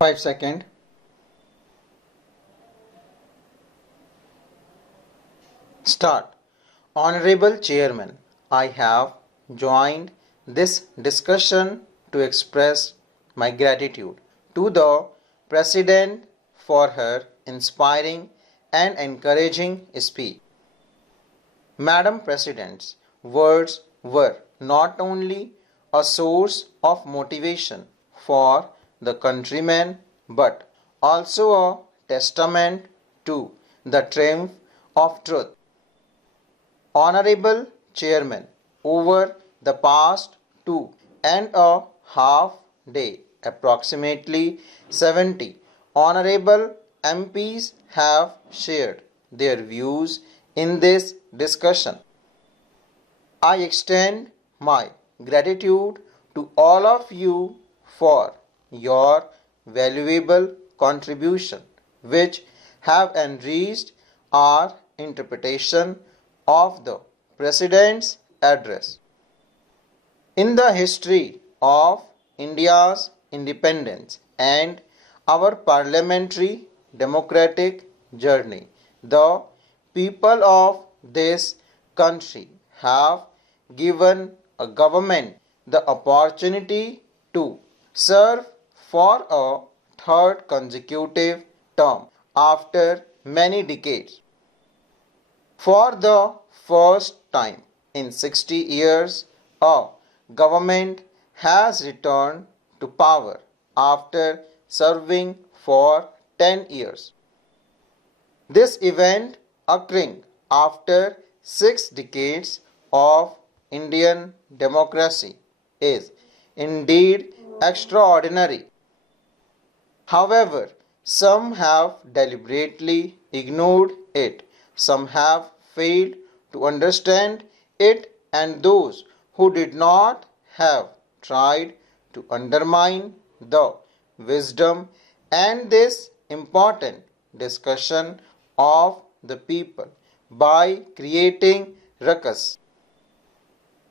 5 seconds. Start. Honorable Chairman, I have joined this discussion to express my gratitude to the President for her inspiring and encouraging speech. Madam President's words were not only a source of motivation for the countrymen but also a testament to the triumph of truth. Honorable Chairman, over the past 2.5 days, approximately 70 honorable MPs have shared their views in this discussion. I extend my gratitude to all of you for your valuable contribution, which have enriched our interpretation of the President's address. In the history of India's independence and our parliamentary democratic journey, the people of this country have given a government the opportunity to serve for a third consecutive term after many decades. For the first time in 60 years, a government has returned to power after serving for 10 years. This event, occurring after 6 decades of Indian democracy, is indeed extraordinary. However, some have deliberately ignored it, some have failed to understand it, and those who did not have tried to undermine the wisdom and this important discussion of the people by creating ruckus.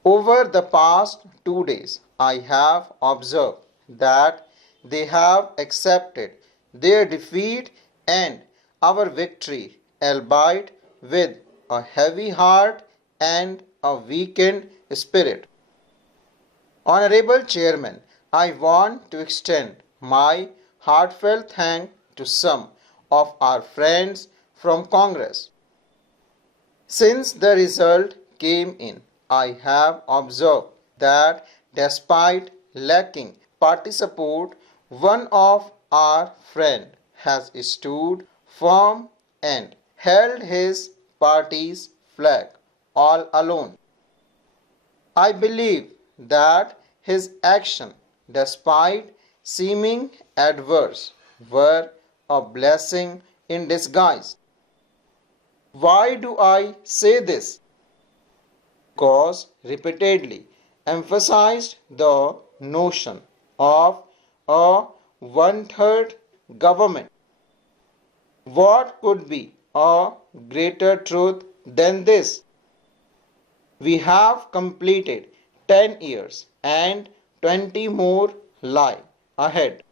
Over the past 2 days, I have observed that they have accepted their defeat and our victory, albeit with a heavy heart and a weakened spirit. Honorable Chairman, I want to extend my heartfelt thanks to some of our friends from Congress. Since the result came in, I have observed that despite lacking party support, one of our friends has stood firm and held his party's flag all alone. I believe that his action, despite seeming adverse, were a blessing in disguise. Why do I say this? Because repeatedly emphasized the notion of a one-third government. What could be a greater truth than this? We have completed 10 years and 20 more lie ahead.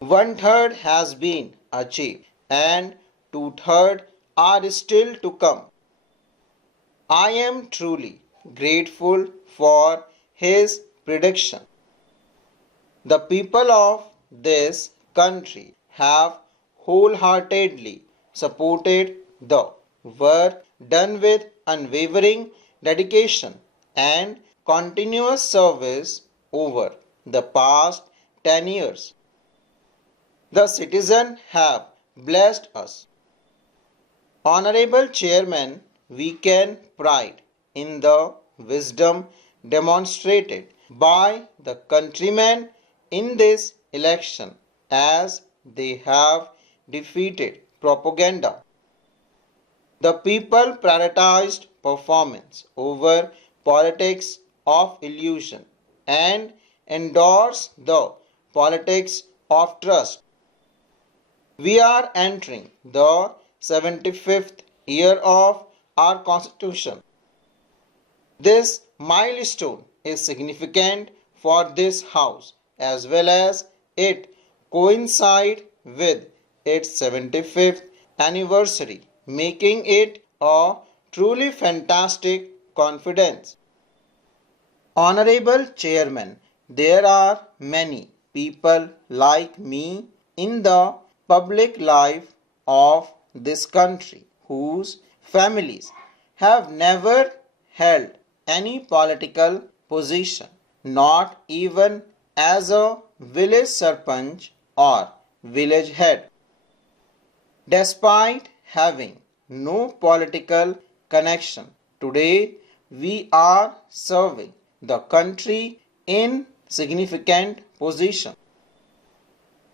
One-third has been achieved and two-thirds are still to come. I am truly grateful for his prediction. The people of this country have wholeheartedly supported the work done with unwavering dedication and continuous service over the past 10 years. The citizens have blessed us. Honorable Chairman, we can pride in the wisdom demonstrated by the countrymen in this election as they have defeated propaganda. The people prioritized performance over politics of illusion and endorsed the politics of trust. We are entering the 75th year of our Constitution. This milestone is significant for this House as well as it coincide with its 75th anniversary, making it a truly fantastic confidence. Honorable Chairman, there are many people like me in the public life of this country whose families have never held any political position, not even as a village sarpanch or village head. Despite having no political connection, today we are serving the country in significant position.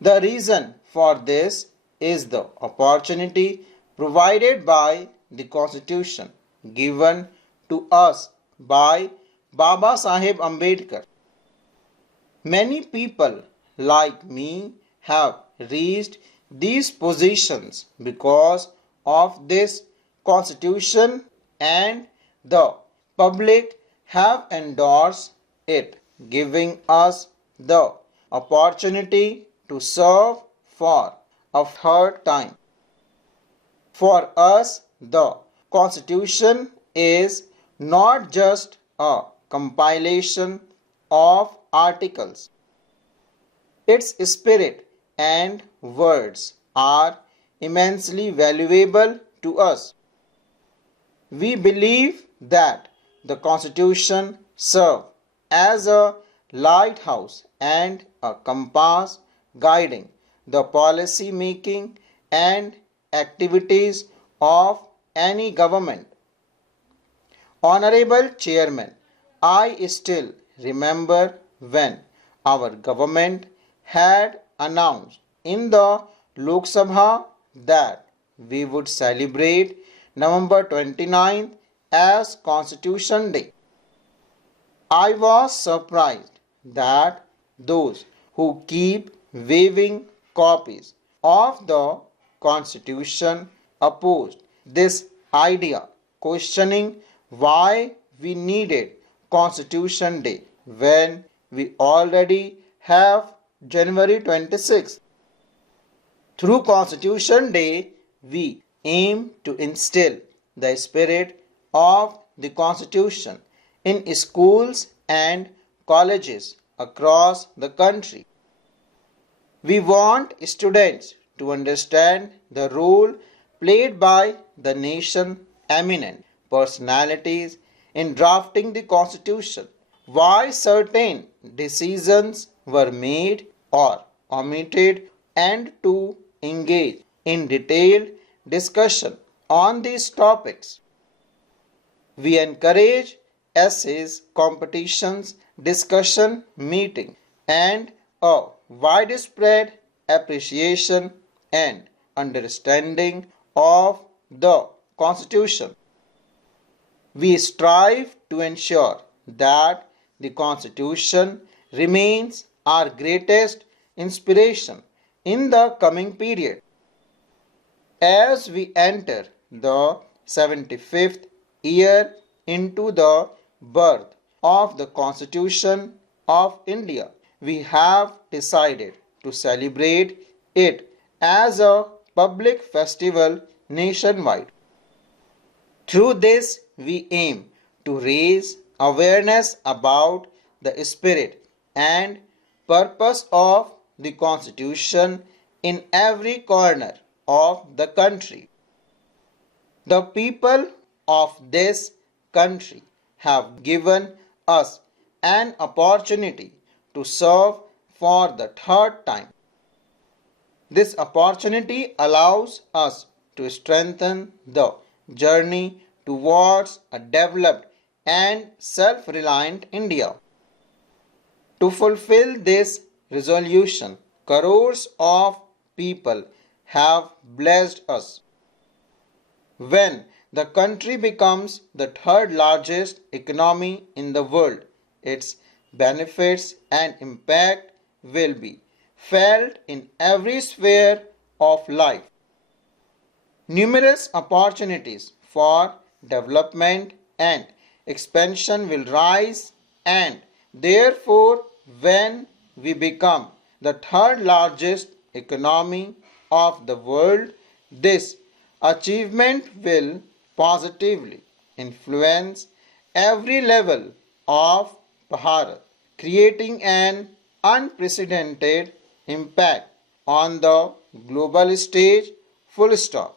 The reason for this is the opportunity provided by the Constitution given to us by Baba Saheb Ambedkar. Many people like me have reached these positions because of this constitution, and the public have endorsed it, giving us the opportunity to serve for a third time. For us, the constitution is not just a compilation of articles. Its spirit and words are immensely valuable to us. We believe that the Constitution serves as a lighthouse and a compass guiding the policy making and activities of any government. Honorable Chairman, I still remember when our government had announced in the Lok Sabha that we would celebrate November 29th as Constitution Day. I was surprised that those who keep waving copies of the Constitution opposed this idea, questioning why we needed Constitution Day when we already have January 26th. Through Constitution Day, we aim to instill the spirit of the Constitution in schools and colleges across the country. We want students to understand the role played by the nation's eminent personalities in drafting the Constitution, why certain decisions were made or omitted, and to engage in detailed discussion on these topics. We encourage essays, competitions, discussion meeting, and a widespread appreciation and understanding of the Constitution. We strive to ensure that the Constitution remains our greatest inspiration in the coming period. As we enter the 75th year into the birth of the Constitution of India, we have decided to celebrate it as a public festival nationwide. Through this, we aim to raise awareness about the spirit and purpose of the Constitution in every corner of the country. The people of this country have given us an opportunity to serve for the third time. This opportunity allows us to strengthen the journey towards a developed and self-reliant India. To fulfill this resolution, crores of people have blessed us. When the country becomes the third largest economy in the world, its benefits and impact will be felt in every sphere of life. Numerous opportunities for development and expansion will rise, and therefore, when we become the third largest economy of the world, this achievement will positively influence every level of Bharat, creating an unprecedented impact on the global stage. Full stop.